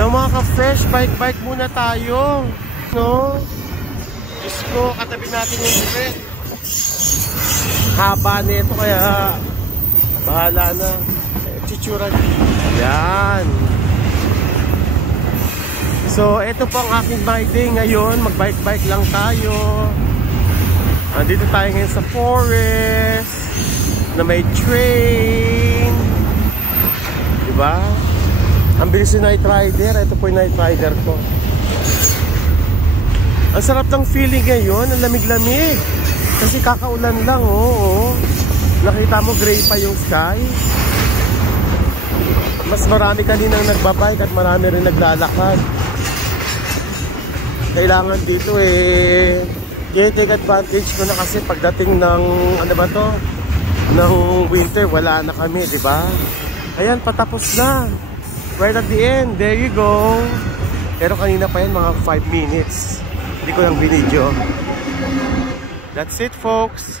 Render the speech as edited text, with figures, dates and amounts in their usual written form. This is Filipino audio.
Hello mga ka-fresh, bike muna tayo. No? Diyos ko, katabi natin yung trip. Haba nito kaya bahala na. Tsitsura. Yan. So, ito po ang aking bike day ngayon. Mag-bike lang tayo. Andito tayo ngayon sa forest na may train. Diba? Ang bilis yung night rider. Ito po yung night rider ko. Ang sarap ng feeling ngayon. Ang lamig-lamig. Kasi kakaulan lang, oh. Nakita mo gray pa yung sky. Mas marami kaninang nagbabike at marami rin naglalakad. Kailangan dito kaya take advantage ko na kasi pagdating ng ano ba to? Ng winter, wala na kami, di ba? Ayan, patapos na. Right at the end, there you go. Pero kanina pa yan, mga 5 minutes. Hindi ko lang binidyo. That's it, folks.